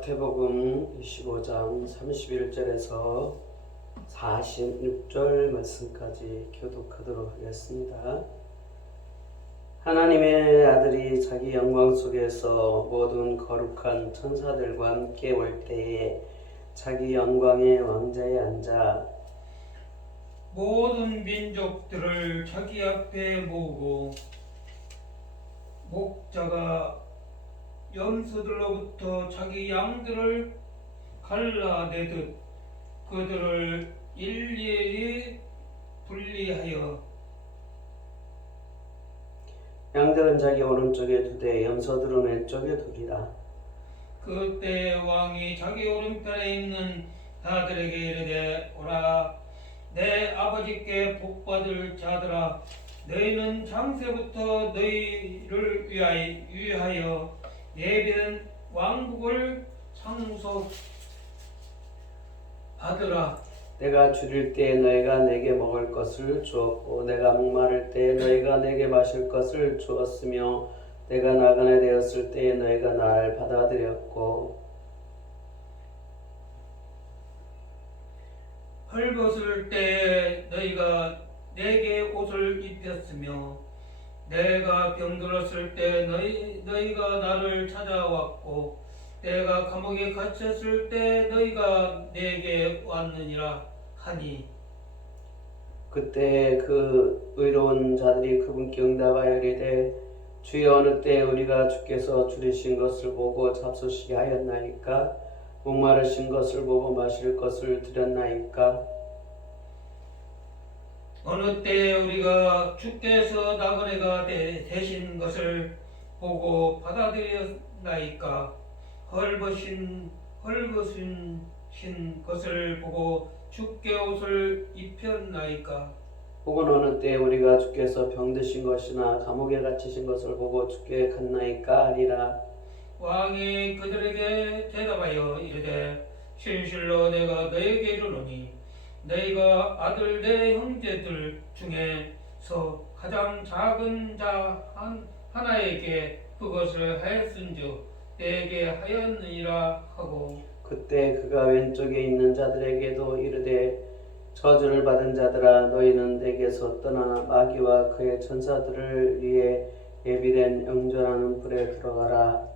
마태복음 25장 31절에서 46절 말씀까지 교독하도록 하겠습니다. 하나님의 아들이 자기 영광 속에서 모든 거룩한 천사들과 함께 올 때에 자기 영광의 왕자에 앉아 모든 민족들을 자기 앞에 모으고 목자가 염소들로부터 자기 양들을 갈라내듯 그들을 일일이 분리하여 양들은 자기 오른쪽에 두되 염소들은 왼쪽에 두리라. 그때 왕이 자기 오른편에 있는 자들에게 이르되 오라 내 아버지께 복받을 자들아 너희는 창세부터 너희를 위하여 예비된 왕국을 상속받으라. 내가 줄일 때에 너희가 내게 먹을 것을 주었고 내가 목마를 때에 너희가 내게 마실 것을 주었으며 내가 나그네 되었을 때에 너희가 나를 받아들였고 헐벗을 때에 너희가 내게 옷을 입혔으며 내가 병들었을 때 너희가 나를 찾아왔고 내가 감옥에 갇혔을 때 너희가 내게 왔느니라 하니 그때 그 의로운 자들이 그분께 응답하여 이르되 주여 어느 때 우리가 주께서 줄이신 것을 보고 잡수시게 하였나이까 목마르신 것을 보고 마실 것을 드렸나이까 어느 때 우리가 주께서 나그네가 되신 것을 보고 받아들였나이까 헐벗으신 것을 보고 주께 옷을 입혔나이까 혹은 어느 때 우리가 주께서 병드신 것이나 감옥에 갇히신 것을 보고 주께 갔나이까 하리라. 왕이 그들에게 대답하여 이르되 진실로 내가 너에게 이르노니 너희가 아들 내 형제들 중에서 가장 작은 자 하나에게 그것을 하였은즉 내게 하였느니라 하고 그때 그가 왼쪽에 있는 자들에게도 이르되 저주를 받은 자들아 너희는 내게서 떠나 마귀와 그의 천사들을 위해 예비된 영존하는 불에 들어가라.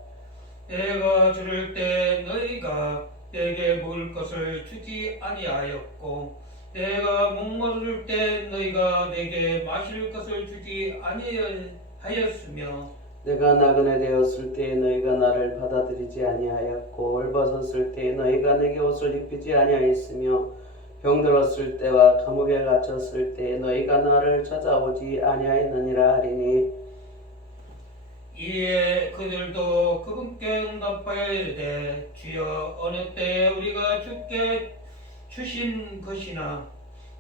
내가 줄일 때 너희가 내게 먹을 것을 주지 아니하였고 내가 목마를 때 너희가 내게 마실 것을 주지 아니하였으며 내가 나그네 되었을 때에 너희가 나를 받아들이지 아니하였고 헐벗었을 때에 너희가 내게 옷을 입히지 아니하였으며 병들었을 때와 감옥에 갇혔을 때에 너희가 나를 찾아오지 아니하였느니라 하리니 이에 그들도 그분께 응답하여 이르되 주여 어느 때에 우리가 주께 주신 것이나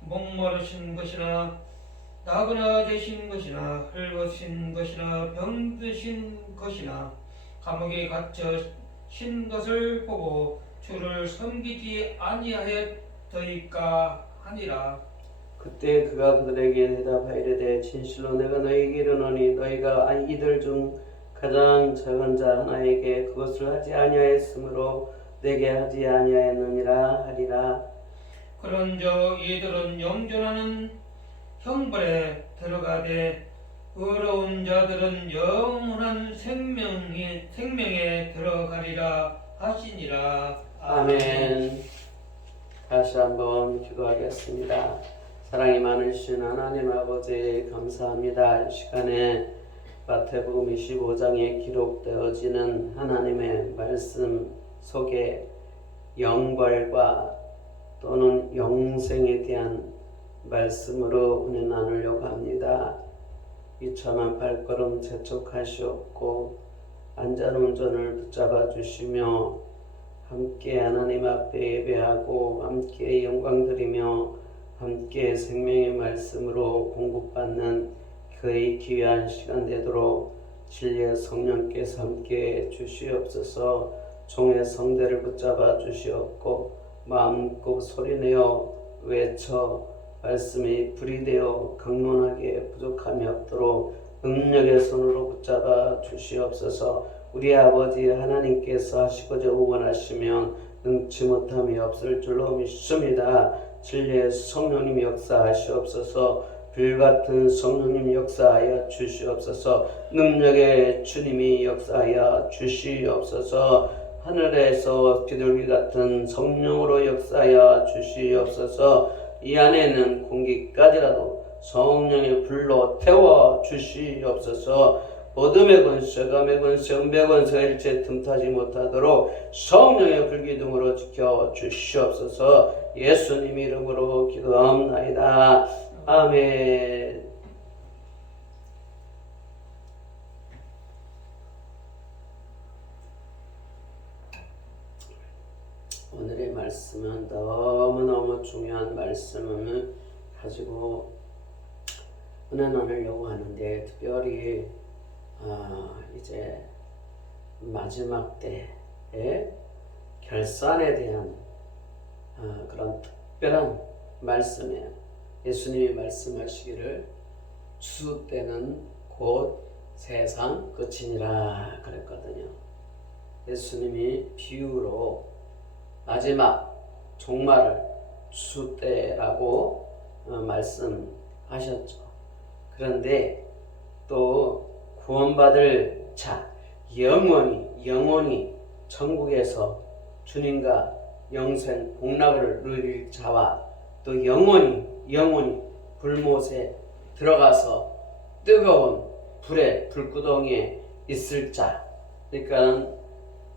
목마르신 것이나 나그네 되신 것이나 헐벗은 것이나 병드신 것이나 감옥에 갇혀신 것을 보고 주를 섬기지 아니하였더이까 하니라. 그때 그가 그들에게 대답하여 이르되 진실로 내가 너희에게 이르노니 너희가 이들 중 가장 작은 자 하나에게 그것을 하지 아니하였으므로 내게 하지 아니하였느니라 하리라. 그런즉 이들은 영존하는 형벌에 들어가되 의로운 자들은 영원한 생명에 들어가리라 하시니라. 아멘. 다시 한번 기도하겠습니다. 사랑이 많으신 하나님 아버지 감사합니다. 이 시간에 마태복음 25장에 기록되어지는 하나님의 말씀 속에 영벌과 또는 영생에 대한 말씀으로 은혜 나누려고 합니다. 비참한 발걸음 재촉하시옵고 안전운전을 붙잡아 주시며 함께 하나님 앞에 예배하고 함께 영광 드리며 함께 생명의 말씀으로 공급받는 그의 귀한 시간 되도록 진리의 성령께서 함께 주시옵소서. 종의 성대를 붙잡아 주시옵고 마음껏 소리내어 외쳐 말씀이 불이 되어 강론하게 부족함이 없도록 능력의 손으로 붙잡아 주시옵소서. 우리 아버지 하나님께서 하시고자 원하시면 능치 못함이 없을 줄로 믿습니다. 진리의 성령님 역사하시옵소서. 불같은 성령님 역사하여 주시옵소서. 능력의 주님이 역사하여 주시옵소서. 하늘에서 비둘기 같은 성령으로 역사하여 주시옵소서. 이 안에는 공기까지라도 성령의 불로 태워 주시옵소서. 어둠의 권세, 감의 권세, 은배 권세 일체 틈타지 못하도록 성령의 불기둥으로 지켜 주시옵소서. 예수님 이름으로 기도합나이다. 아멘. 오늘의 말씀은 너무너무 중요한 말씀을 가지고 은혜 나누려고 하는데, 특별히 이제 마지막 때의 결산에 대한 그런 특별한 말씀이에요. 예수님이 말씀하시기를 추수 때는 곧 세상 끝이니라 그랬거든요. 예수님이 비유로 마지막 종말을 추수 때라고 말씀하셨죠. 그런데 또 구원받을 자, 영원히 천국에서 주님과 영생 복락을 누릴 자와 또 영원히 불못에 들어가서 뜨거운 불의 불구덩이에 있을 자, 그러니까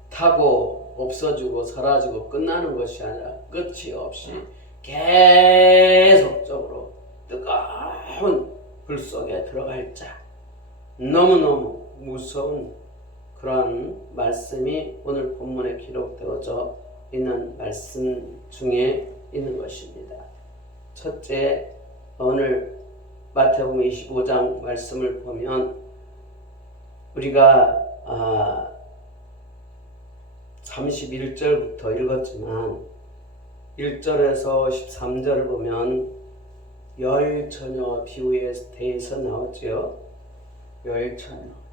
타고 없어지고 사라지고 끝나는 것이 아니라 끝이 없이 계속적으로 뜨거운 불 속에 들어갈 자, 너무너무 무서운 그런 말씀이 오늘 본문에 기록되어져 있는 말씀 중에 있는 것입니다. 첫째, 오늘 마태복음 25장 말씀을 보면 우리가 31절부터 읽었지만 1절에서 13절을 보면 열처녀 비유에 대해서 나오죠.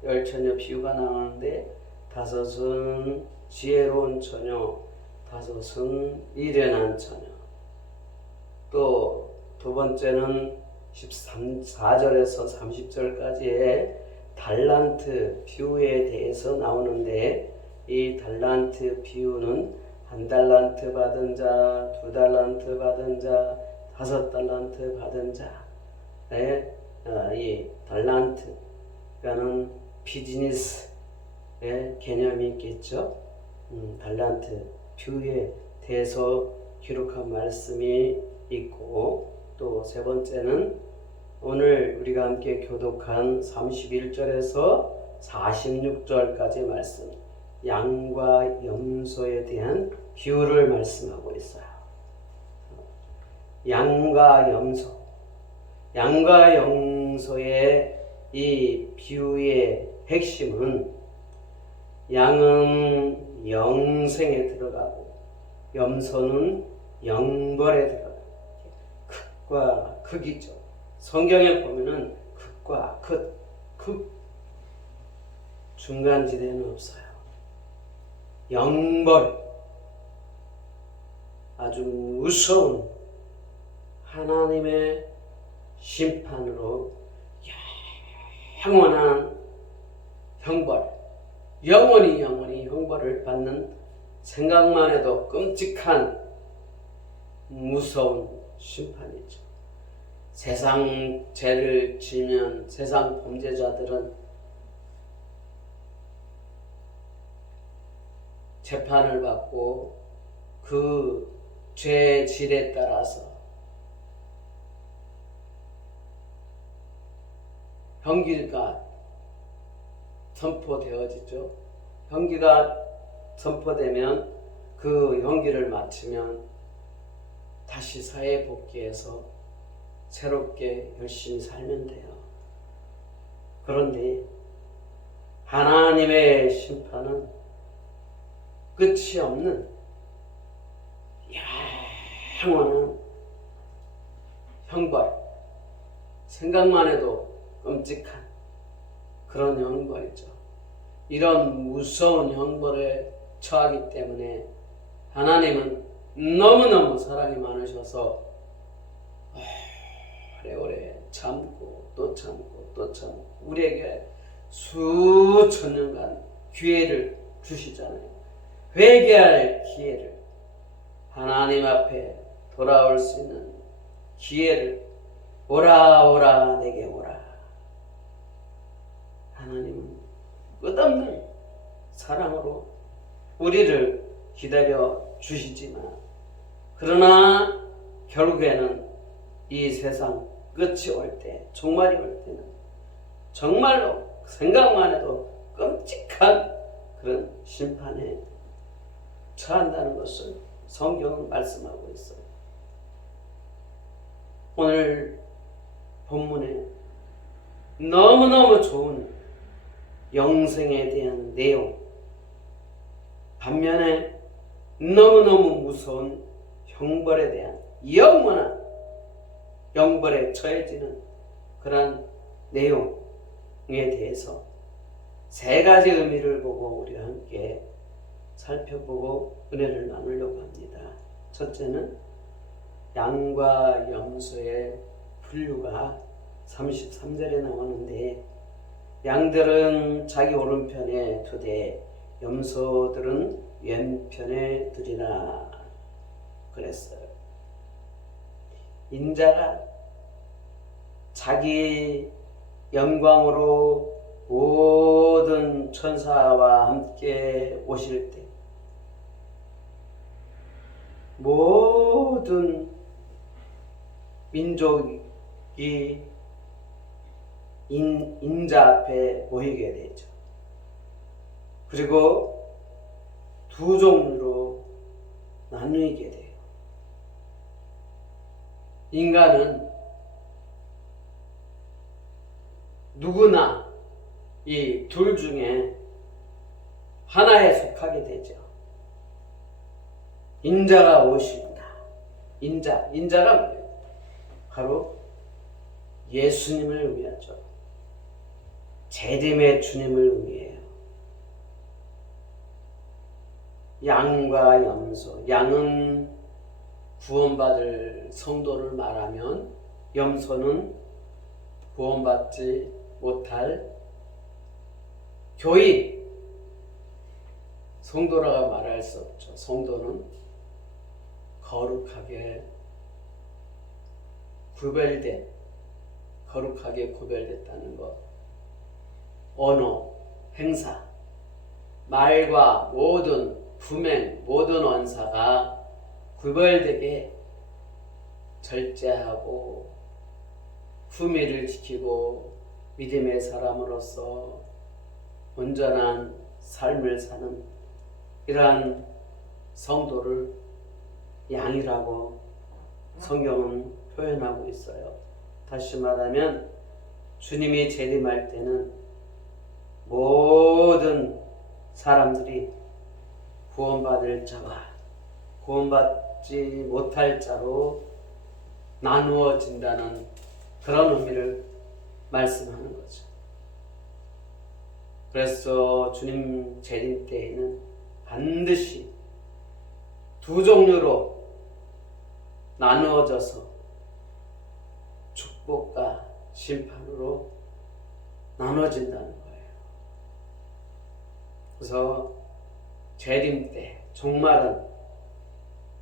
열처녀 비유가 나오는데, 다섯은 지혜로운 처녀, 다섯은 미련한 처녀. 또 두 번째는 14절에서 30절까지의 달란트 비유에 대해서 나오는데, 이 달란트 비유는 한 달란트 받은 자, 두 달란트 받은 자, 5달란트 받은 자의 이 달란트라는 비즈니스의 개념이 있겠죠. 달란트 비유에 대해서 기록한 말씀이 있고, 또 세 번째는 오늘 우리가 함께 교독한 31절에서 46절까지 말씀, 양과 염소에 대한 비유를 말씀하고 있어요. 양과 염소의 이 비유의 핵심은, 양은 영생에 들어가고 염소는 영벌에 들어가요. 극과 극이죠. 성경에 보면은 극과 극 중간지대는 없어요. 영벌, 아주 무서운 하나님의 심판으로 영원한 형벌, 영원히 형벌을 받는, 생각만 해도 끔찍한 무서운 심판이죠. 세상 죄를 지면 세상 범죄자들은 재판을 받고 그 죄의 질에 따라서 형기가 선포되어지죠. 형기가 선포되면 그 형기를 마치면 다시 사회에 복귀해서 새롭게 열심히 살면 돼요. 그런데 하나님의 심판은 끝이 없는 영원한 형벌, 생각만 해도 끔찍한 그런 형벌이죠. 이런 무서운 형벌에 처하기 때문에 하나님은 너무너무 사랑이 많으셔서 오래오래 참고 또 참고 또 참고 우리에게 수천 년간 기회를 주시잖아요. 회개할 기회를, 하나님 앞에 돌아올 수 있는 기회를, 오라 오라 내게 오라. 하나님은 끝없는 사랑으로 우리를 기다려 주시지만, 그러나 결국에는 이 세상 끝이 올 때, 종말이 올 때는 정말로 생각만 해도 끔찍한 그런 심판에 처한다는 것을 성경은 말씀하고 있어요. 오늘 본문에 너무너무 좋은 영생에 대한 내용, 반면에 너무너무 무서운 형벌에 대한 영원한 형벌에 처해지는 그러한 내용에 대해서 세 가지 의미를 보고 우리와 함께 살펴보고 은혜를 나누려고 합니다. 첫째는 양과 염소의 분류가 33절에 나오는데, 양들은 자기 오른편에 두되 염소들은 왼편에 두리라 그랬어요. 인자가 자기 영광으로 모든 천사와 함께 오실 때 모든 민족이 인자 앞에 모이게 되죠. 그리고 두 종류로 나누게 돼요. 인간은 누구나 이 둘 중에 하나에 속하게 되죠. 인자가 오십니다. 인자가 뭐예요? 바로 예수님을 의미하죠. 재림의 주님을 의미해요. 양과 염소, 양은 구원받을 성도를 말하면, 염소는 구원받지 못할 교인, 성도라고 말할 수 없죠. 성도는 거룩하게 구별됐다는 것. 언어, 행사, 말과 모든 품행, 모든 언사가 구별되게 절제하고 품위를 지키고 믿음의 사람으로서 온전한 삶을 사는 이러한 성도를 양이라고 성경은 표현하고 있어요. 다시 말하면 주님이 재림할 때는 모든 사람들이 구원받을 자와 구원받지 못할 자로 나누어진다는 그런 의미를 말씀하는 거죠. 그래서 주님 재림 때에는 반드시 두 종류로 나누어져서 축복과 심판으로 나눠진다는 거예요. 그래서 재림 때 종말은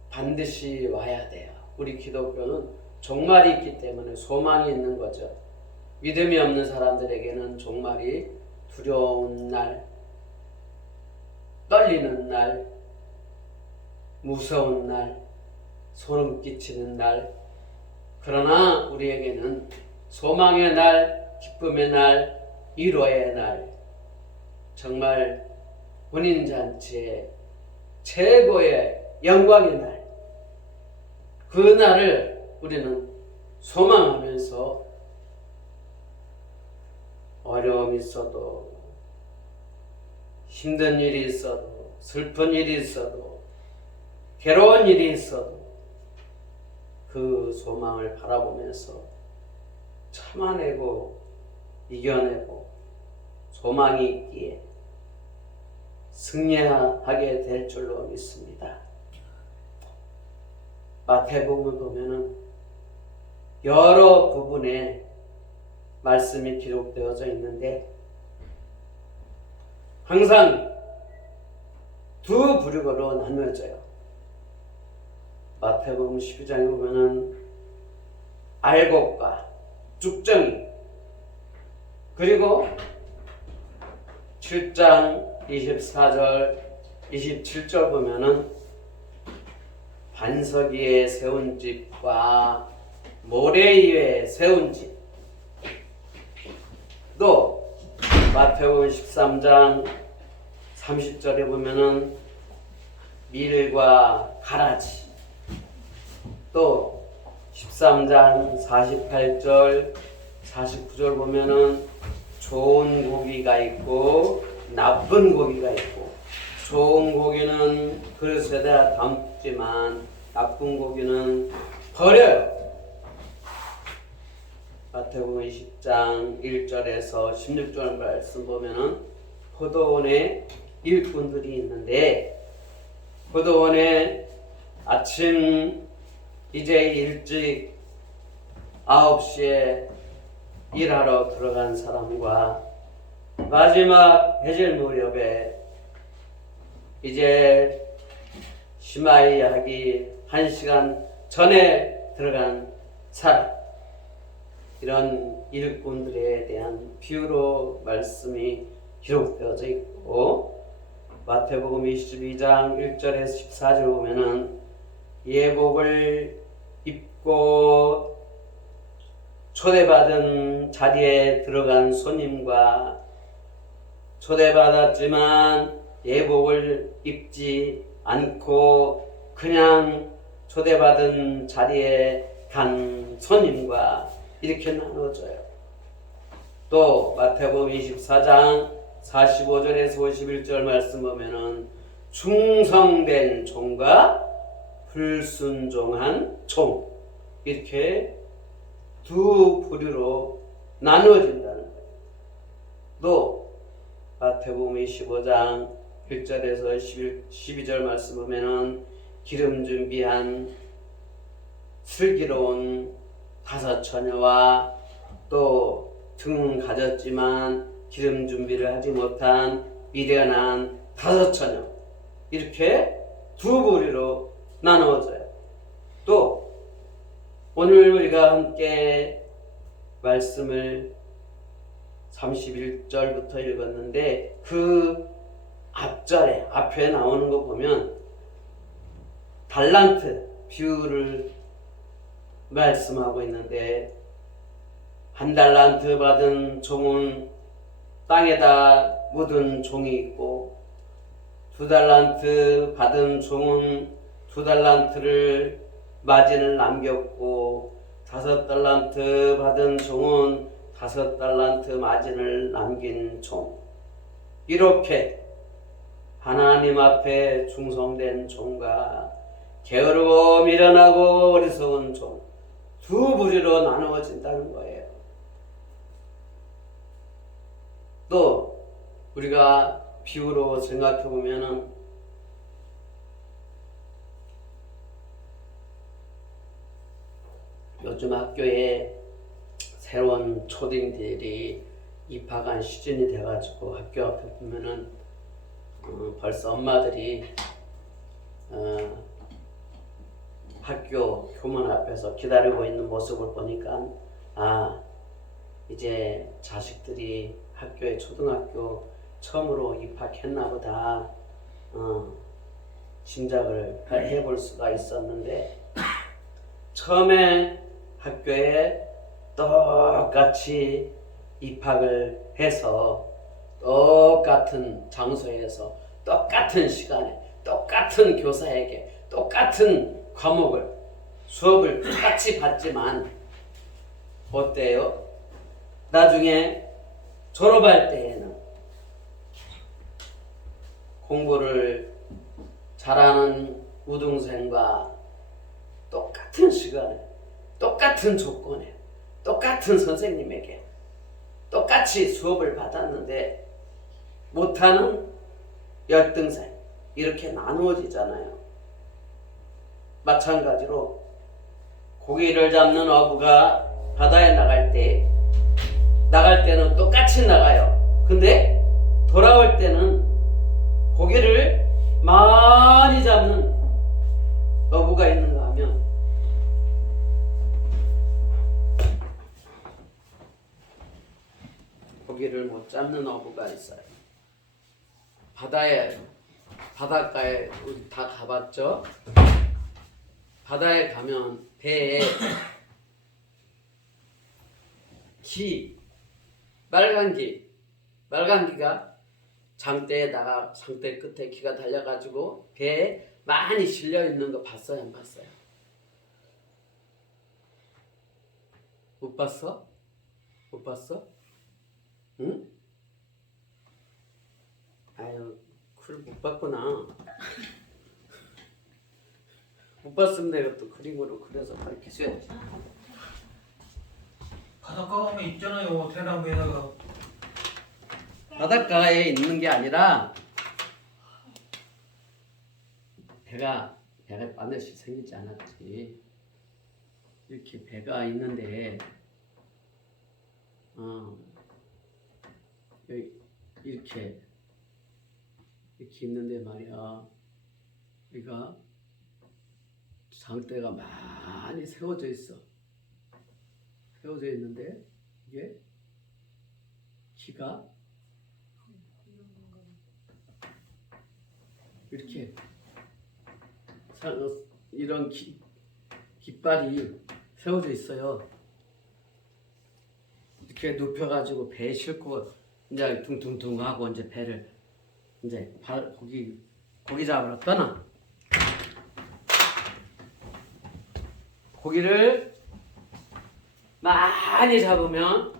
반드시 와야 돼요. 우리 기독교는 종말이 있기 때문에 소망이 있는 거죠. 믿음이 없는 사람들에게는 종말이 두려운 날, 떨리는 날, 무서운 날, 소름 끼치는 날. 그러나 우리에게는 소망의 날, 기쁨의 날, 위로의 날, 정말 혼인잔치의 최고의 영광의 날, 그 날을 우리는 소망하면서 어려움이 있어도, 힘든 일이 있어도, 슬픈 일이 있어도, 괴로운 일이 있어도 그 소망을 바라보면서 참아내고 이겨내고 소망이 있기에 승리하게 될 줄로 믿습니다. 마태복음을 보면은 여러 부분에 말씀이 기록되어져 있는데 항상 두 부류로 나누어져요. 마태복음 12장에 보면은 알곡과 쭉정이, 그리고 7장 24절 27절 보면은 반석 위에 세운 집과 모래 위에 세운 집, 또 마태복음 13장 30절에 보면은 밀과 가라지, 또 13장 48절 49절 보면은 좋은 고기가 있고 나쁜 고기가 있고, 좋은 고기는 그릇에다 담지만 나쁜 고기는 버려요. 마태복음 20장 1절에서 16절 말씀 보면은 포도원에 일꾼들이 있는데, 포도원에 아침 이제 일찍 9시에 일하러 들어간 사람과 마지막 해질 무렵에 이제 심하이 하기 1시간 전에 들어간 사람, 이런 일꾼들에 대한 비유로 말씀이 기록되어져 있고, 마태복음 22장 1절에서 14절 보면은 예복을 입고 초대받은 자리에 들어간 손님과 초대받았지만 예복을 입지 않고 그냥 초대받은 자리에 간 손님과 이렇게 나눠져요. 또 마태복음 24장 45절에서 51절 말씀 보면은 충성된 종과 불순종한 종, 이렇게 두 부류로 나누어진다는 거예요. 또 마태복음 25장 1절에서 12절 말씀 보면은 기름 준비한 슬기로운 5 처녀와 또 등은 가졌지만 기름 준비를 하지 못한 미련한 5 처녀, 이렇게 두 부류로 나누어져요. 또 오늘 우리가 함께 말씀을 31절부터 읽었는데 그 앞절에 앞에 나오는 거 보면 달란트 비유를 말씀하고 있는데, 1 달란트 받은 종은 땅에다 묻은 종이 있고, 2 달란트 받은 종은 2 달란트를 마진을 남겼고, 5 달란트 받은 종은 5 달란트 마진을 남긴 종, 이렇게 하나님 앞에 충성된 종과 게으르고 미련하고 어리석은 종, 두 부류로 나누어진다는 거예요. 또 우리가 비유로 생각해 보면은 요즘 학교에 새로운 초딩들이 입학한 시즌이 돼가지고 학교 앞에 보면은 벌써 엄마들이 학교 교문 앞에서 기다리고 있는 모습을 보니까 이제 자식들이 학교에 초등학교 처음으로 입학했나 보다 짐작을 해볼 수가 있었는데, 처음에 학교에 똑같이 입학을 해서 똑같은 장소에서 똑같은 시간에 똑같은 교사에게 똑같은 과목을 수업을 똑같이 받지만 어때요? 나중에 졸업할 때에는 공부를 잘하는 우등생과 똑같은 시간에 똑같은 조건에 똑같은 선생님에게 똑같이 수업을 받았는데, 못하는 열등생 이렇게 나누어지잖아요. 마찬가지로 고기를 잡는 어부가 바다에 나갈 때는 똑같이 나가요. 근데 돌아올 때는 고기를 많이 잡는 어부가 있는가 하면 고기를 못 잡는 어부가 있어요. 바닷가에 우리 다 가봤죠? 바다에 가면 배에 빨간 기가 장대 끝에 기가 달려가지고 배에 많이 실려 있는 거 봤어요, 안 봤어요? 못 봤어? 못 봤어? 응? 아유, 그걸 못 봤구나. 못 봤으면 내가 또 그림으로 그려서 가르쳐줘야지. 바닷가 가면 있잖아요. 대나무에다가. 바닷가에 있는 게 아니라 배가 반드시 생기지 않았지. 이렇게 배가 있는데 여기 이렇게 있는데 말이야. 우리가 장대가 많이 세워져 있어. 세워져 있는데 이게 기가 이렇게 이런 깃발이 세워져 있어요. 이렇게 눕혀가지고 배에 싣고 이제 둥둥둥 하고 이제 배를 이제 고기 잡으러 떠나. 고기를 많이 잡으면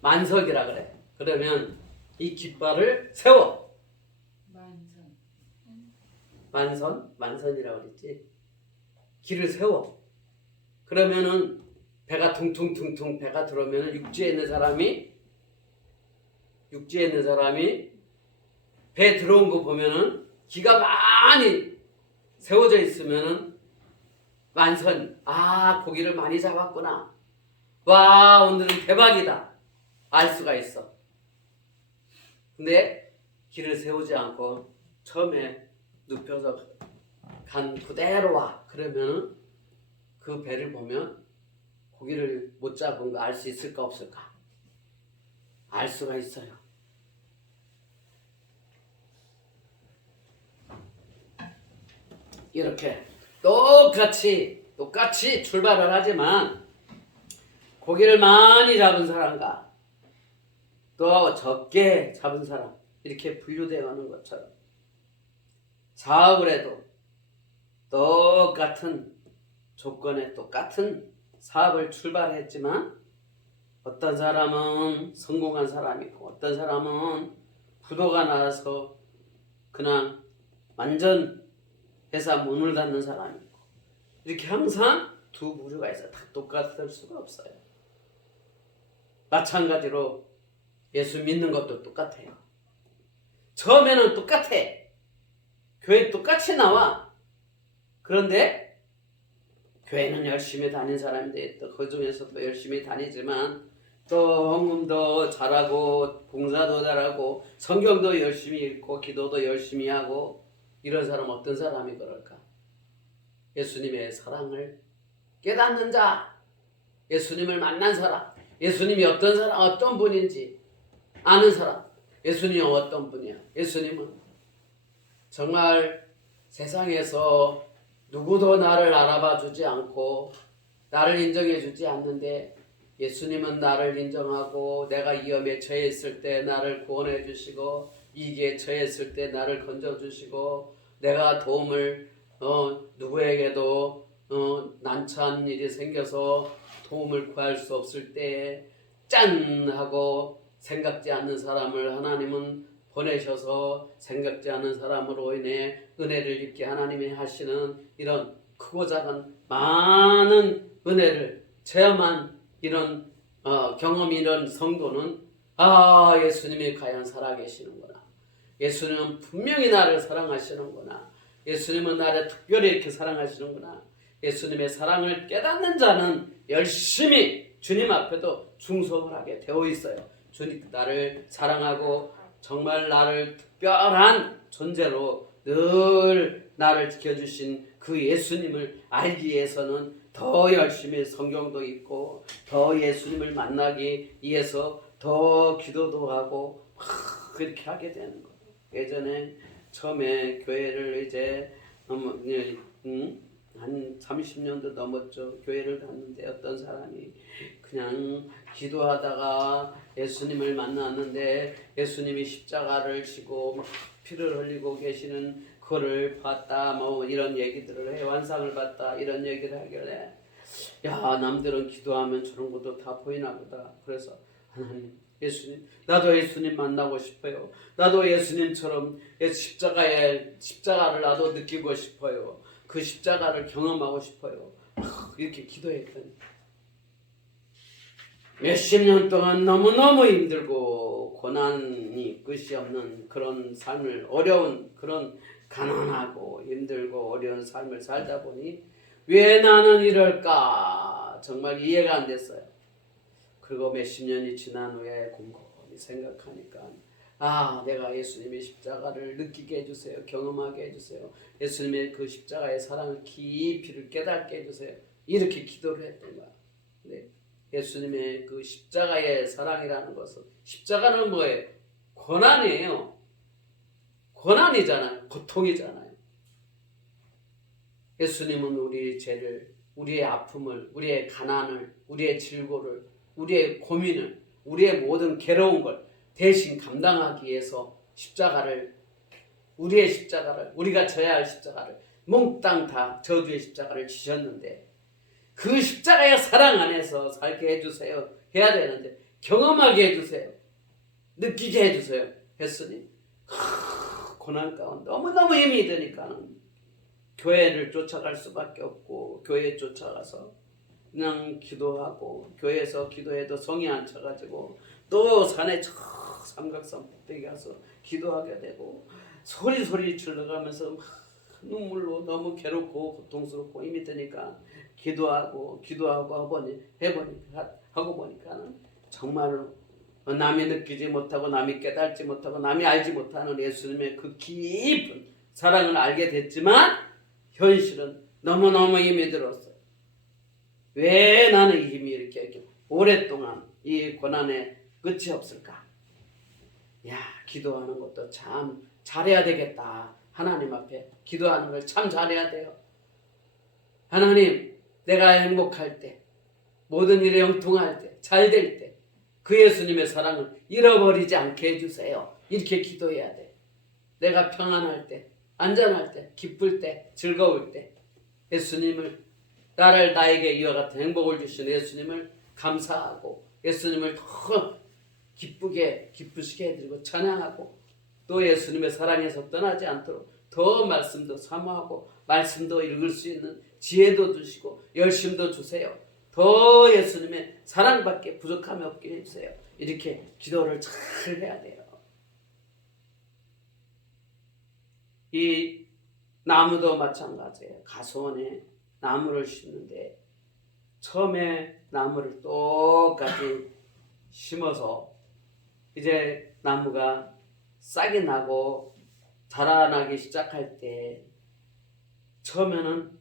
만석이라 그래. 그러면 이 깃발을 세워. 만선이라고 그랬지. 길을 세워. 그러면은 배가 퉁퉁퉁퉁 배가 들어오면은 육지에 있는 사람이 배 들어온 거 보면은 기가 많이 세워져 있으면은 만선, 고기를 많이 잡았구나. 와, 오늘은 대박이다. 알 수가 있어. 근데 길을 세우지 않고 처음에 눕혀서 간 그대로 와. 그러면 그 배를 보면 고기를 못 잡은 거 알 수 있을까 없을까? 알 수가 있어요. 이렇게 똑같이 출발을 하지만 고기를 많이 잡은 사람과 또 적게 잡은 사람 이렇게 분류되어 가는 것처럼 사업을 해도 똑같은 조건에 똑같은 사업을 출발했지만 어떤 사람은 성공한 사람이고 어떤 사람은 부도가 나서 그냥 완전 회사 문을 닫는 사람이고 이렇게 항상 두 부류가 있어요. 다 똑같을 수가 없어요. 마찬가지로 예수 믿는 것도 똑같아요. 처음에는 똑같아. 교회 똑같이 나와. 그런데 교회는 열심히 다닌 사람인데 또 그 중에서도 열심히 다니지만 또 헌금도 잘하고 봉사도 잘하고 성경도 열심히 읽고 기도도 열심히 하고 이런 사람 어떤 사람이 그럴까? 예수님의 사랑을 깨닫는 자, 예수님을 만난 사람, 예수님이 어떤 분인지 아는 사람, 예수님이 어떤 분이야? 예수님은 정말 세상에서 누구도 나를 알아봐 주지 않고 나를 인정해 주지 않는데 예수님은 나를 인정하고 내가 위험에 처해 있을 때 나를 구원해 주시고 위기에 처했을 때 나를 건져 주시고 내가 도움을 누구에게도 난처한 일이 생겨서 도움을 구할 수 없을 때에 짠 하고 생각지 않는 사람을 하나님은 보내셔서 생각지 않은 사람으로 인해 은혜를 입게 하나님이 하시는 이런 크고 작은 많은 은혜를 체험한 이런 경험이 이런 성도는 예수님이 과연 살아계시는구나. 예수님은 분명히 나를 사랑하시는구나. 예수님은 나를 특별히 이렇게 사랑하시는구나. 예수님의 사랑을 깨닫는 자는 열심히 주님 앞에도 충성을 하게 되어 있어요. 주님 나를 사랑하고 정말 나를 특별한 존재로 늘 나를 지켜주신 그 예수님을 알기 위해서는 더 열심히 성경도 읽고 더 예수님을 만나기 위해서 더 기도도 하고 막 그렇게 하게 되는 거예요. 예전에 처음에 교회를 이제 한 30년도 넘었죠. 교회를 갔는데 어떤 사람이 그냥 기도하다가 예수님을 만났는데 예수님이 십자가를 지고 막 피를 흘리고 계시는 그거를 봤다 뭐 이런 얘기들을 해. 환상을 봤다 이런 얘기를 하길래 야 남들은 기도하면 저런 것도 다 보이나 보다. 그래서 하나님 예수님 나도 예수님 만나고 싶어요. 나도 예수님처럼 십자가를 나도 느끼고 싶어요. 그 십자가를 경험하고 싶어요. 이렇게 기도했더니 몇십 년 동안 너무너무 힘들고 고난이 끝이 없는 그런 삶을 어려운 그런 가난하고 힘들고 어려운 삶을 살다 보니 왜 나는 이럴까 정말 이해가 안 됐어요. 그리고 몇십 년이 지난 후에 곰곰이 생각하니까 내가 예수님의 십자가를 느끼게 해주세요. 경험하게 해주세요. 예수님의 그 십자가의 사랑을 깊이를 깨닫게 해주세요. 이렇게 기도를 했던 거야. 네. 예수님의 그 십자가의 사랑이라는 것은 십자가는 뭐예요? 고난이에요. 고난이잖아요. 고통이잖아요. 예수님은 우리의 죄를, 우리의 아픔을, 우리의 가난을, 우리의 질고를, 우리의 고민을, 우리의 모든 괴로운 걸 대신 감당하기 위해서 우리의 십자가를, 우리가 져야 할 십자가를 몽땅 다 저주의 십자가를 지셨는데 그 십자가의 사랑 안에서 살게 해주세요. 해야 되는데 경험하게 해주세요. 느끼게 해주세요. 했으니 고난 가운데 너무너무 힘이 드니까는 교회를 쫓아갈 수밖에 없고 교회에 쫓아가서 그냥 기도하고 교회에서 기도해도 성이 안 차가지고 또 산에 저 삼각산 꼭대기 가서 기도하게 되고 소리 질러가면서 막 눈물로 너무 괴롭고 고통스럽고 힘이 드니까 기도하고 하고 보니까는 정말로 남이 느끼지 못하고 남이 깨달지 못하고 남이 알지 못하는 예수님의 그 깊은 사랑을 알게 됐지만 현실은 너무너무 힘이 들었어요. 왜 나는 이 힘이 이렇게 오랫동안 이 고난의 끝이 없을까? 기도하는 것도 참 잘해야 되겠다. 하나님 앞에 기도하는 걸 참 잘해야 돼요. 하나님, 내가 행복할 때, 모든 일에 형통할 때, 잘 될 때, 그 예수님의 사랑을 잃어버리지 않게 해주세요. 이렇게 기도해야 돼. 내가 평안할 때, 안전할 때, 기쁠 때, 즐거울 때, 예수님을 나에게 이와 같은 행복을 주신 예수님을 감사하고 예수님을 더 기쁘시게 해드리고 찬양하고 또 예수님의 사랑에서 떠나지 않도록 더 말씀도 사모하고 말씀도 읽을 수 있는 지혜도 주시고 열심도 주세요. 더 예수님의 사랑밖에 부족함이 없게 해주세요. 이렇게 기도를 잘 해야 돼요. 이 나무도 마찬가지예요. 가수원에 나무를 심는데 처음에 나무를 똑같이 심어서 이제 나무가 싹이 나고 자라나기 시작할 때 처음에는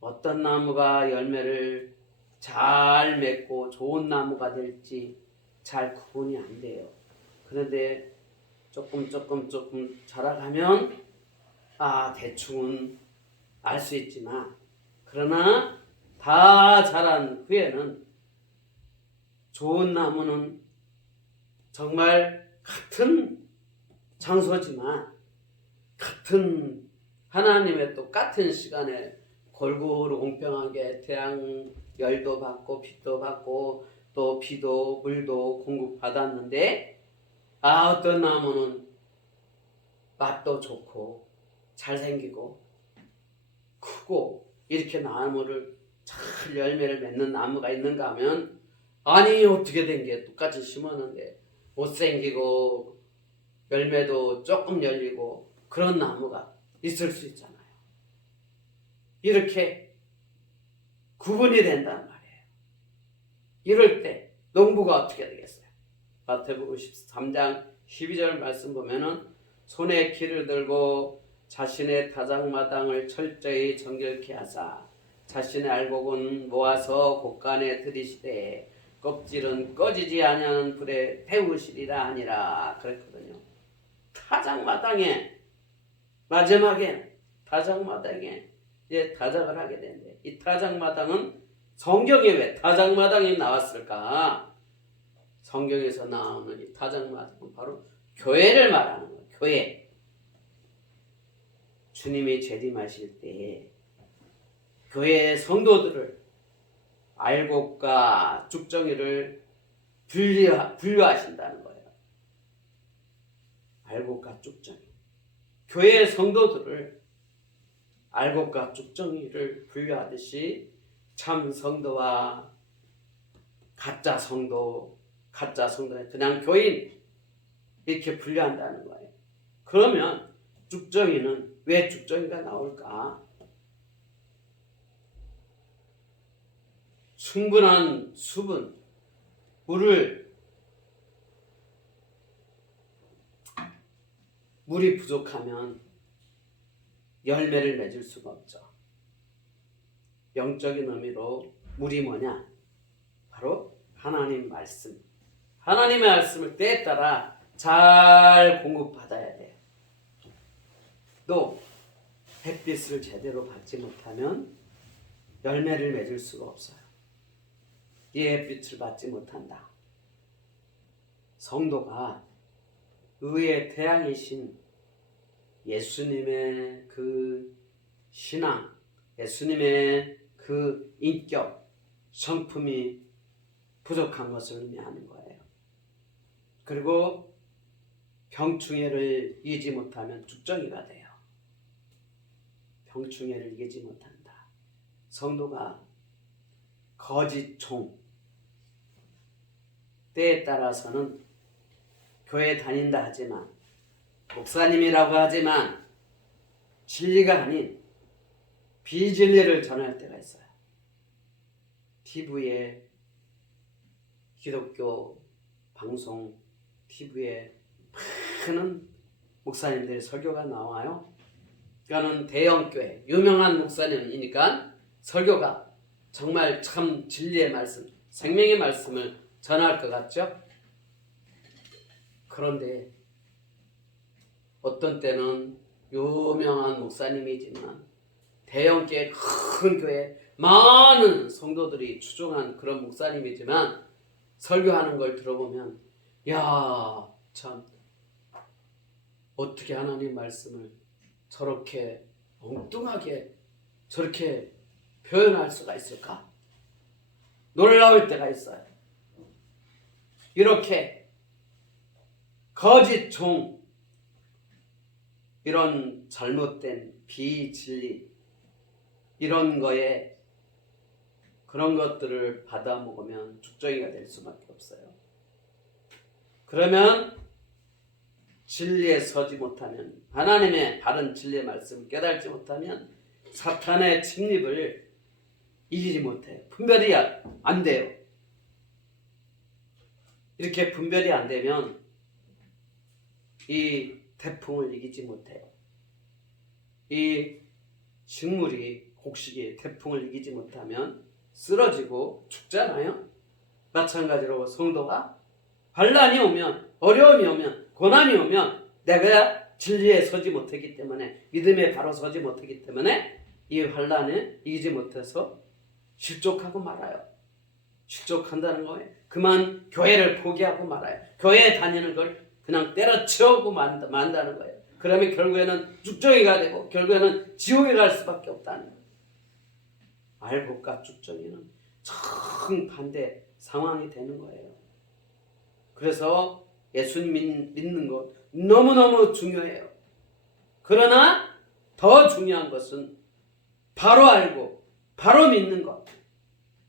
어떤 나무가 열매를 잘 맺고 좋은 나무가 될지 잘 구분이 안 돼요. 그런데 조금 자라가면 대충은 알 수 있지만 그러나 다 자란 후에는 좋은 나무는 정말 같은 장소지만 같은 하나님의 똑같은 시간에 골고루 공평하게 태양 열도 받고 빛도 받고 또 비도 물도 공급받았는데 어떤 나무는 맛도 좋고 잘생기고 크고 이렇게 나무를 잘 열매를 맺는 나무가 있는가 하면 어떻게 된 게 똑같이 심었는데 못생기고 열매도 조금 열리고 그런 나무가 있을 수 있잖아요. 이렇게 구분이 된단 말이에요. 이럴 때 농부가 어떻게 되겠어요? 마태복음 13장 12절 말씀 보면은 손에 키를 들고 자신의 타작마당을 철저히 정결케 하사 자신의 알곡은 모아서 곳간에 들이시되 껍질은 꺼지지 아니하는 불에 태우시리라 하니라 그랬거든요. 타작마당에 마지막에 타작마당에 이제 타작을 하게 되는데 이 타작마당은 성경에 왜 타작마당이 나왔을까? 성경에서 나오는 이 타작마당은 바로 교회를 말하는 거예요. 교회. 주님이 재림하실 때 교회의 성도들을 알곡과 쭉정이를 분류하신다는 거예요. 알곡과 쭉정이. 교회의 성도들을 알곡과 쭉정이를 분류하듯이 참 성도와 가짜 성도, 그냥 교인 이렇게 분류한다는 거예요. 그러면 쭉정이는 왜 쭉정이가 나올까? 충분한 수분, 물이 부족하면 열매를 맺을 수가 없죠. 영적인 의미로 물이 뭐냐? 바로 하나님 말씀. 하나님의 말씀을 때에 따라 잘 공급받아야 돼요. 또 햇빛을 제대로 받지 못하면 열매를 맺을 수가 없어요. 이 햇빛을 받지 못한다. 성도가 의의 태양이신 예수님의 그 신앙, 예수님의 그 인격, 성품이 부족한 것을 의미하는 거예요. 그리고 병충해를 이기지 못하면 죽정이가 돼요. 병충해를 이기지 못한다. 성도가 거짓 종, 때에 따라서는 교회 다닌다 하지만 목사님이라고 하지만 진리가 아닌 비진리를 전할 때가 있어요. TV에 기독교 방송 TV에 많은 목사님들의 설교가 나와요. 그러니까는 대형교회 유명한 목사님이니까 설교가 정말 참 진리의 말씀, 생명의 말씀을 전할 것 같죠? 그런데 어떤 때는 유명한 목사님이지만 대형교회 큰 교회 많은 성도들이 추종한 그런 목사님이지만 설교하는 걸 들어보면 야, 참 어떻게 하나님 말씀을 저렇게 엉뚱하게 저렇게 표현할 수가 있을까? 놀라울 때가 있어요. 이렇게 거짓 종, 이런 잘못된 비진리, 이런 거에 그런 것들을 받아 먹으면 죽정이가 될 수밖에 없어요. 그러면 진리에 서지 못하면, 하나님의 바른 진리의 말씀을 깨달지 못하면 사탄의 침입을 이기지 못해요. 분별이 안 돼요. 이렇게 분별이 안 되면 이 태풍을 이기지 못해요. 이 식물이 곡식이 태풍을 이기지 못하면 쓰러지고 죽잖아요. 마찬가지로 성도가 환난이 오면, 어려움이 오면, 고난이 오면 내가 진리에 서지 못했기 때문에, 믿음에 바로 서지 못했기 때문에 이 환난에 이기지 못해서 실족하고 말아요. 실족한다는 거예요. 그만 교회를 포기하고 말아요. 교회에 다니는 걸 그냥 때려치우고 만다는 거예요. 그러면 결국에는 죽정이가 되고 결국에는 지옥에 갈 수밖에 없다는 거예요. 알곡과 죽정이는 정반대 상황이 되는 거예요. 그래서 예수님 믿는 것 너무너무 중요해요. 그러나 더 중요한 것은 바로 알고 바로 믿는 것.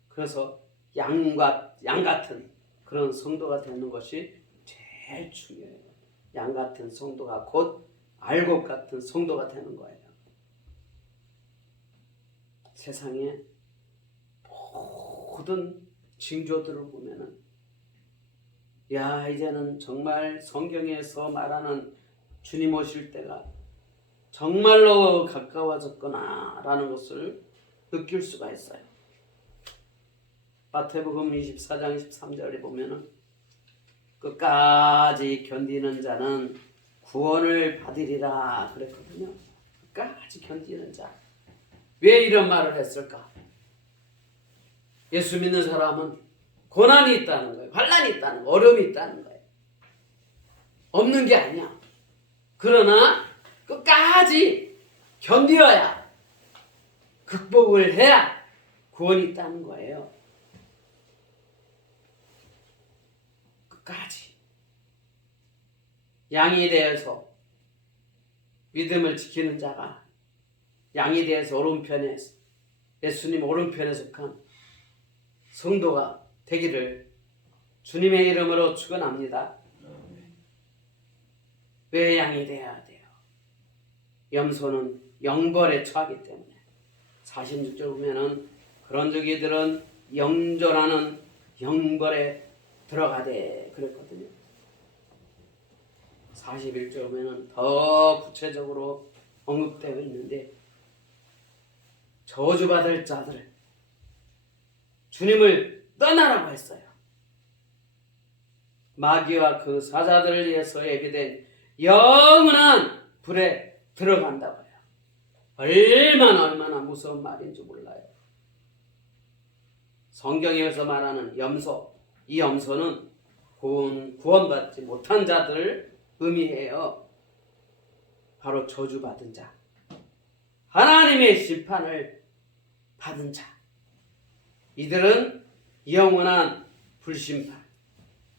그래서 양 같은 그런 성도가 되는 것이 제일 중요해요. 양 같은 성도가 곧 알곡 같은 성도가 되는 거예요. 세상에 모든 징조들을 보면은 야 이제는 정말 성경에서 말하는 주님 오실 때가 정말로 가까워졌구나 라는 것을 느낄 수가 있어요. 마태복음 24장 13절에 보면은 끝까지 견디는 자는 구원을 받으리라 그랬거든요. 끝까지 견디는 자. 왜 이런 말을 했을까? 예수 믿는 사람은 고난이 있다는 거예요. 환난이 있다는 거예요. 어려움이 있다는 거예요. 없는 게 아니야. 그러나 끝까지 견디어야 극복을 해야 구원이 있다는 거예요. 끝까지 양이 되어서 믿음을 지키는 자가 양이 되어서 오른편에 예수님 오른편에 속한 성도가 되기를 주님의 이름으로 축원합니다. 왜 양이 되어야 돼요? 염소는 영벌에 처하기 때문에 46절 보면은 그런 저기들은 영존하는 영벌에 들어가되 그랬거든요. 41절 보면은 더 구체적으로 언급되어 있는데 저주받을 자들 주님을 떠나라고 했어요. 마귀와 그 사자들을 위해서 예비된 영원한 불에 들어간다고요. 얼마나 무서운 말인지 몰라요. 성경에서 말하는 염소, 이 염소는 구원받지 못한 자들을 의미해요. 바로 저주받은 자, 하나님의 심판을 받은 자, 이들은 영원한 불심판,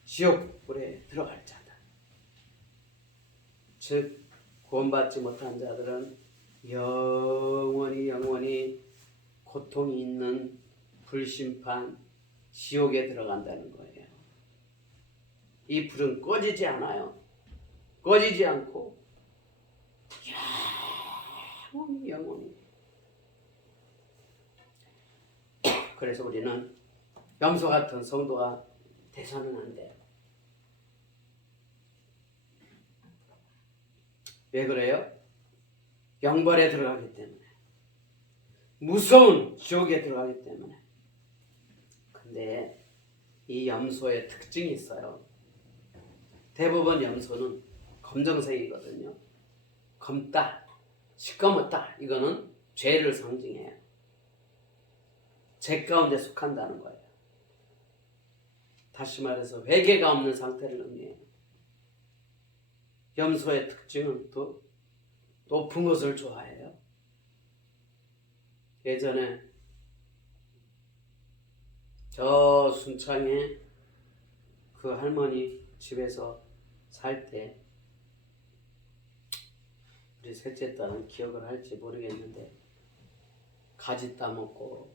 지옥불에 들어갈 자다. 즉 구원받지 못한 자들은 영원히 고통이 있는 불심판, 지옥에 들어간다는 거예요. 이 불은 꺼지지 않아요. 꺼지지 않고 영원히. 그래서 우리는 염소 같은 성도가 돼서는 안 돼요. 왜 그래요? 영벌에 들어가기 때문에, 무서운 지옥에 들어가기 때문에. 근데 이 염소의 특징이 있어요. 대부분 염소는 검정색이거든요. 검다, 시꺼멓다. 이거는 죄를 상징해요. 죄 가운데 속한다는 거예요. 다시 말해서 회개가 없는 상태를 의미해요. 염소의 특징은 또 높은 것을 좋아해요. 예전에 저 순창에 그 할머니 집에서 살 때 우리 셋째 딸은 기억을 할지 모르겠는데 가지 따먹고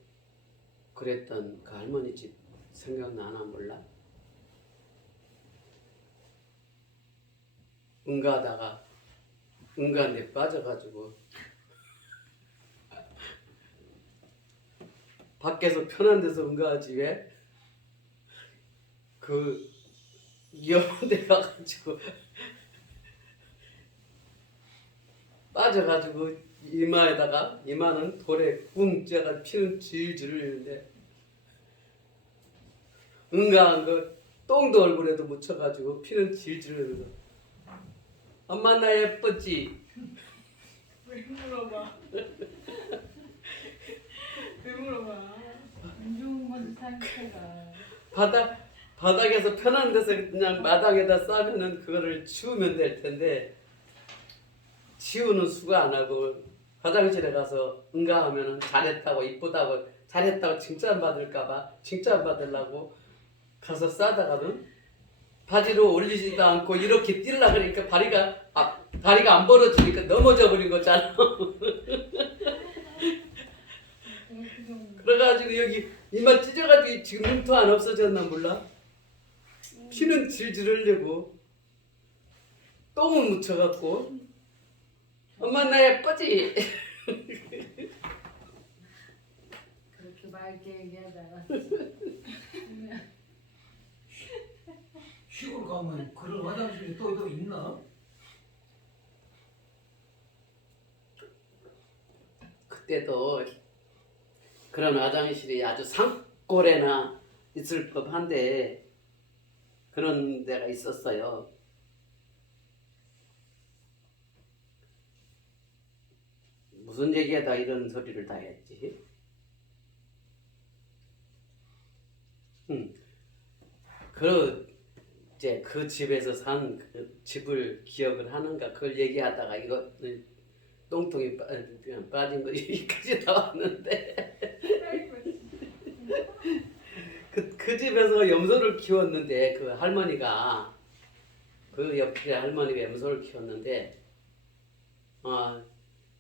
그랬던 그 할머니 집 생각나나 몰라? 응가하다가 응가한데 빠져가지고 밖에서 편한 데서 응가하지 왜? 그 위험한 데 가가지고 빠져가지고 이마는 돌에 꿍 쪄가 피는 질질 흘리는데 응가한 거 똥도 얼굴에도 묻혀가지고 피는 질질 흘리고 엄마 나 예쁘지? 왜 물어봐? 왜 물어봐? 안 좋은 건 상태가. 바닥에서 편한 데서 그냥 마당에다 싸면은 그거를 치우면 될 텐데 치우는 수가 안 하고 화장실에 가서 응가하면은 잘했다고 이쁘다고 잘했다고 칭찬받을까봐 칭찬받으려고 가서 싸다가는 바지를 올리지도 않고 이렇게 뛰려고 그러니까 다리가 안 벌어지니까 넘어져 버린 거잖아. 그래가지고 여기 이마 찢어가지고 지금 흉터 안 없어졌나 몰라? 피는 질질 흘리고 똥을 묻혀갖고 엄마 나 예쁘지? 그렇게 맑게 얘기하다가 시골 가면 그런 화장실이 또 있나? 그때도 그런 화장실이 아주 산골에나 있을 법한데 그런 데가 있었어요. 무슨 얘기에다 이런 소리를 다 했지? 이제 그 집에서 산 그 집을 기억을 하는가 그걸 얘기하다가 이거 똥통이 빠진 거 여기까지 나왔는데 그 집에서 염소를 키웠는데 그 할머니가 그 옆에 할머니가 염소를 키웠는데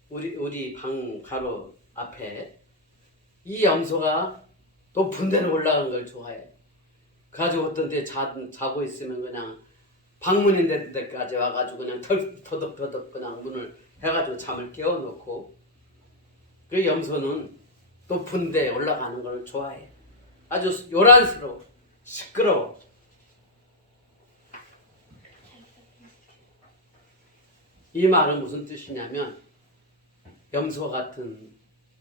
우리 방 바로 앞에 이 염소가 높은 데로 올라가는 걸 좋아해. 가지고 어떤 데 자고 있으면 그냥 방문 있는 데까지 와가지고 그냥 터덕터덕 그냥 문을 해가지고 잠을 깨워놓고 그 염소는 높은 데 올라가는 걸 좋아해. 아주 요란스러워, 시끄러워. 이 말은 무슨 뜻이냐면 염소 같은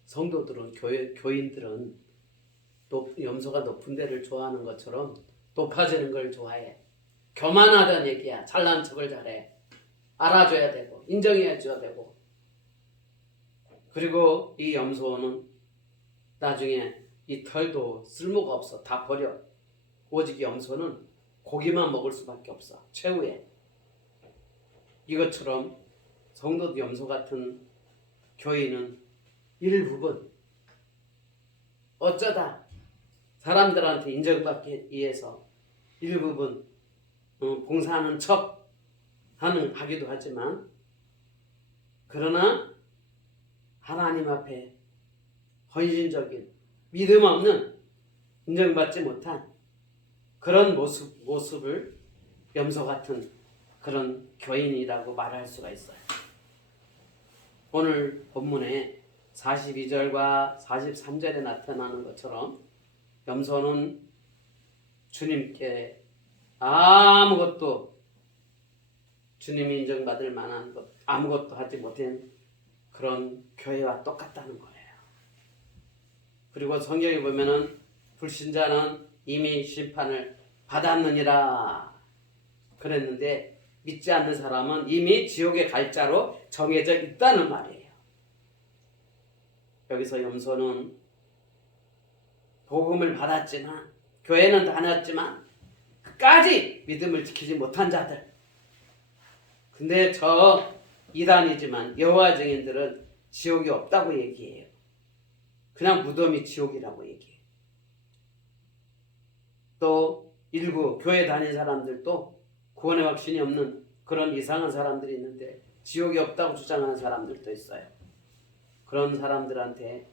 성도들은 교인들은 염소가 높은 데를 좋아하는 것처럼 높아지는 걸 좋아해. 교만하다는 얘기야. 잘난 척을 잘해. 알아줘야 되고 인정해줘야 되고. 그리고 이 염소는 나중에 이 털도 쓸모가 없어. 다 버려. 오직 염소는 고기만 먹을 수밖에 없어. 최후에. 이것처럼 성도도 염소 같은 교인은 일부분 어쩌다 사람들한테 인정받기 위해서 일부분 봉사하는 척 하기도 하지만 그러나 하나님 앞에 헌신적인 믿음 없는 인정받지 못한 그런 모습을 염소 같은 그런 교인이라고 말할 수가 있어요. 오늘 본문에 42절과 43절에 나타나는 것처럼 염소는 주님께 아무것도 주님이 인정받을 만한 것 아무것도 하지 못한 그런 교회와 똑같다는 거예요. 그리고 성경에 보면은 불신자는 이미 심판을 받았느니라 그랬는데 믿지 않는 사람은 이미 지옥의 갈 자로 정해져 있다는 말이에요. 여기서 염소는 복음을 받았지만 교회는 다녔지만 끝까지 믿음을 지키지 못한 자들. 근데 저 이단이지만 여호와 증인들은 지옥이 없다고 얘기해요. 그냥 무덤이 지옥이라고 얘기해요. 또 일부 교회 다닌 사람들도 구원의 확신이 없는 그런 이상한 사람들이 있는데 지옥이 없다고 주장하는 사람들도 있어요. 그런 사람들한테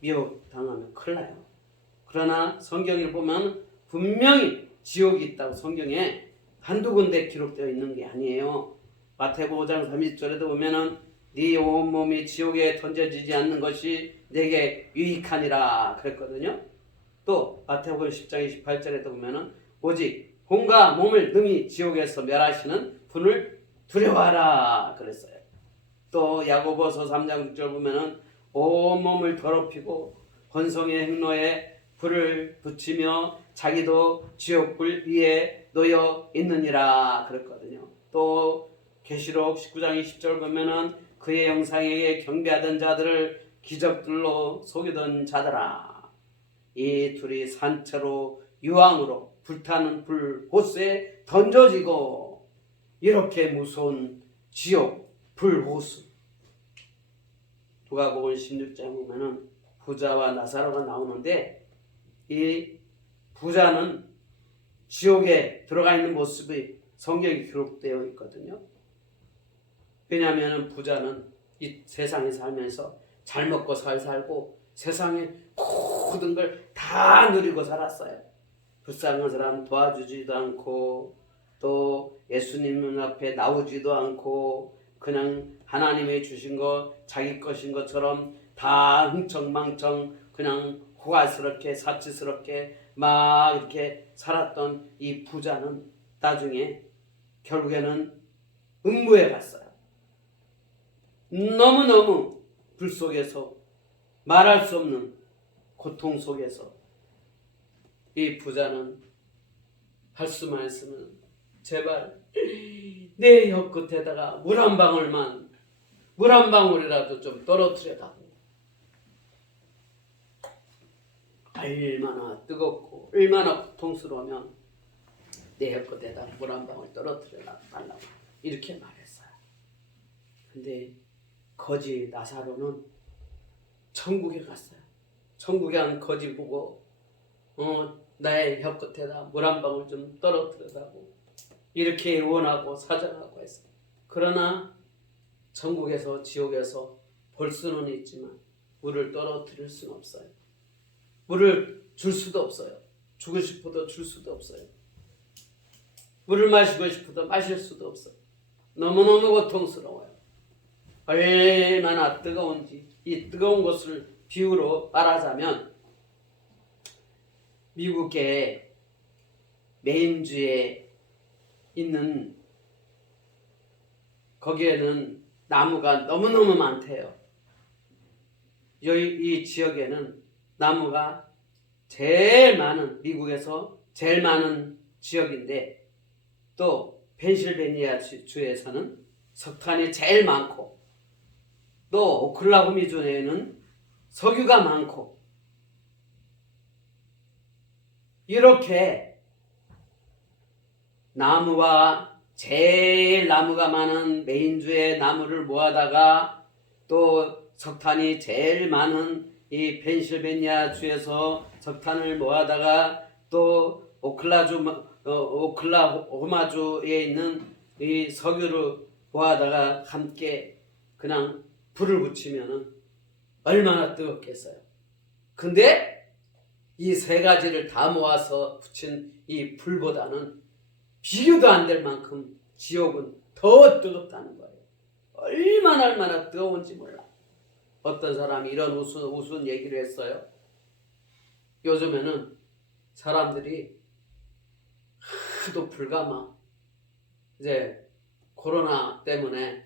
미혹당하면 큰일 나요. 그러나 성경을 보면 분명히 지옥이 있다고 성경에 한두 군데 기록되어 있는 게 아니에요. 마태복음 5장 30절에도 보면은 네 온몸이 지옥에 던져지지 않는 것이 내게 유익하니라 그랬거든요. 또 마태복음 10장 28절에도 보면은 오직 혼과 몸을 능히 지옥에서 멸하시는 분을 두려워하라 그랬어요. 또 야고보서 3장 6절 보면은 온몸을 더럽히고 번성의 행로에 불을 붙이며 자기도 지옥불 위에 놓여 있느니라 그랬거든요. 또 계시록 19장 20절 보면은 그의 영상에게 경배하던 자들을 기적들로 속이던 자들아 이 둘이 산채로 유황으로 불타는 불 호수에 던져지고 이렇게 무서운 지옥 불 호수. 누가복음 16장에 보면은 부자와 나사로가 나오는데 이 부자는 지옥에 들어가 있는 모습이 성경에 기록되어 있거든요. 왜냐하면 부자는 이 세상에 살면서 잘 먹고 살고 세상의 모든 걸 다 누리고 살았어요. 불쌍한 사람 도와주지도 않고 또 예수님 앞에 나오지도 않고 그냥 하나님이 주신 거 자기 것인 것처럼 다 흥청망청 그냥 호화스럽게 사치스럽게 막 이렇게 살았던 이 부자는 나중에 결국에는 음부에 갔어요. 너무너무 불 속에서 말할 수 없는 고통 속에서 이 부자는 할 수만 했으면 제발 내 혀끝에다가 물 한 방울이라도 좀 떨어뜨려다고. 얼마나 뜨겁고 얼마나 고통스러우면 내 혀끝에다 물 한 방울 떨어뜨려 달라고 이렇게 말했어요. 근데 거지 나사로는 천국에 갔어요. 천국에 한 거지 보고 나의 혀끝에다 물 한 방울 좀 떨어뜨려다고 이렇게 원하고 사정하고 했어요. 그러나 천국에서 지옥에서 볼 수는 있지만 물을 떨어뜨릴 수는 없어요. 물을 줄 수도 없어요. 주고 싶어도 줄 수도 없어요. 물을 마시고 싶어도 마실 수도 없어요. 너무너무 고통스러워요. 얼마나 뜨거운지. 이 뜨거운 것을 비유로 말하자면 미국의 메인주에 있는 거기에는 나무가 너무너무 많대요. 이 지역에는 나무가 제일 많은, 미국에서 제일 많은 지역인데 또 펜실베니아 주에서는 석탄이 제일 많고 또 오클라호마 주에는 석유가 많고 이렇게 제일 나무가 많은 메인주의 나무를 모아다가 또 석탄이 제일 많은 이 펜실베니아 주에서 석탄을 모아다가 또 오클라호마 주에 있는 이 석유를 모아다가 함께 그냥 불을 붙이면은 얼마나 뜨겁겠어요. 근데 이 세 가지를 다 모아서 붙인 이 불보다는 비교도 안 될 만큼 지옥은 더 뜨겁다는 거예요. 얼마나 뜨거운지 몰라. 어떤 사람이 이런 우스운 얘기를 했어요. 요즘에는 사람들이 하도 불가마 이제 코로나 때문에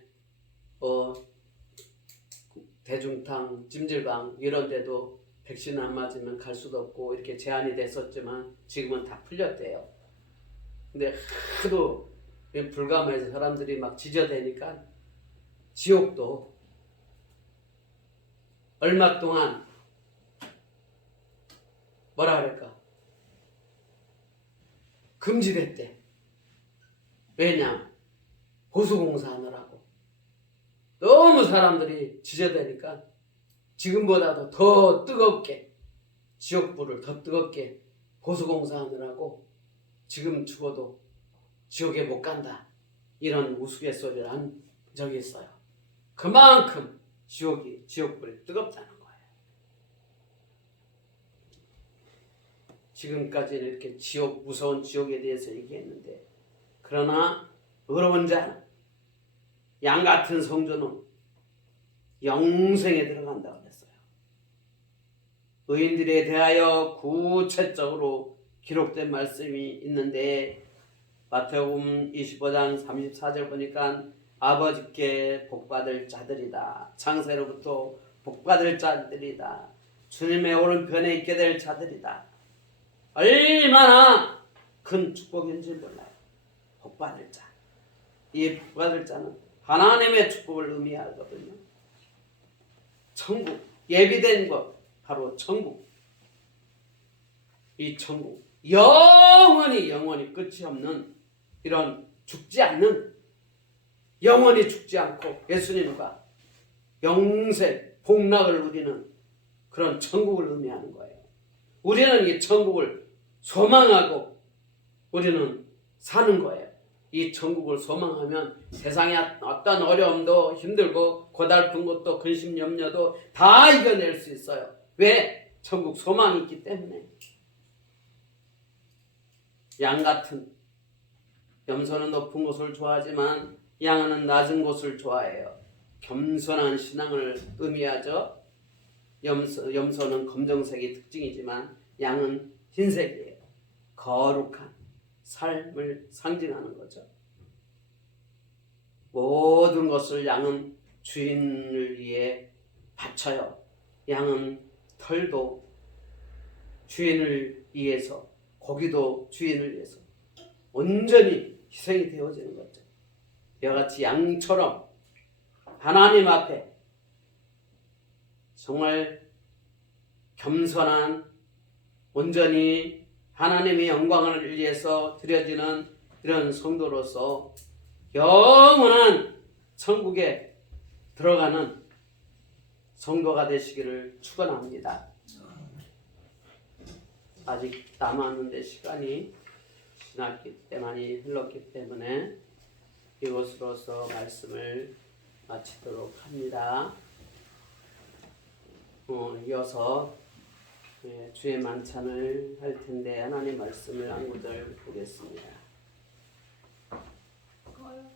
대중탕, 찜질방 이런 데도 백신 안 맞으면 갈 수도 없고 이렇게 제한이 됐었지만 지금은 다 풀렸대요. 근데 하도 불가마에서 사람들이 막 지저대니까 지옥도 얼마 동안 뭐라 그럴까 금지됐대. 왜냐? 보수공사하느라고 너무 사람들이 지저대니까 지금보다도 더 뜨겁게 지옥불을 더 뜨겁게 보수공사하느라고 지금 죽어도 지옥에 못 간다 이런 우스갯소리를 한 적이 있어요. 그만큼 지옥불이 뜨겁다는 거예요. 지금까지 이렇게 무서운 지옥에 대해서 얘기했는데 그러나 의로운 자는 양같은 성도는 영생에 들어간다고 그랬어요. 의인들에 대하여 구체적으로 기록된 말씀이 있는데 마태복음 25장 34절 보니까 아버지께 복받을 자들이다. 창세로부터 복받을 자들이다. 주님의 오른편에 있게 될 자들이다. 얼마나 큰 축복인지 몰라요. 복받을 자. 이 복받을 자는 하나님의 축복을 의미하거든요. 천국, 예비된 것 바로 천국. 이 천국 영원히 끝이 없는 이런 죽지 않는 영원히 죽지 않고 예수님과 영생 복락을 누리는 그런 천국을 의미하는 거예요. 우리는 이 천국을 소망하고 우리는 사는 거예요. 이 천국을 소망하면 세상의 어떤 어려움도 힘들고 고달픈 것도 근심 염려도 다 이겨낼 수 있어요. 왜? 천국 소망이 있기 때문에. 양같은 염소는 높은 곳을 좋아하지만 양은 낮은 곳을 좋아해요. 겸손한 신앙을 의미하죠. 염소는 검정색이 특징이지만 양은 흰색이에요. 거룩한 삶을 상징하는 거죠. 모든 것을 양은 주인을 위해 바쳐요. 양은 털도 주인을 위해서, 고기도 주인을 위해서 온전히 희생이 되어지는 거죠. 이와 같이 양처럼 하나님 앞에 정말 겸손한, 온전히 하나님의 영광을 위해서 드려지는 이런 성도로서 영원한 천국에 들어가는 성도가 되시기를 축원합니다. 아직 남았는데 시간이 지났기 때문에 많이 흘렀기 때문에 이것으로서 말씀을 마치도록 합니다. 이어서 주의 만찬을 할 텐데 하나님 말씀을 한 구절 보겠습니다. 꺼요.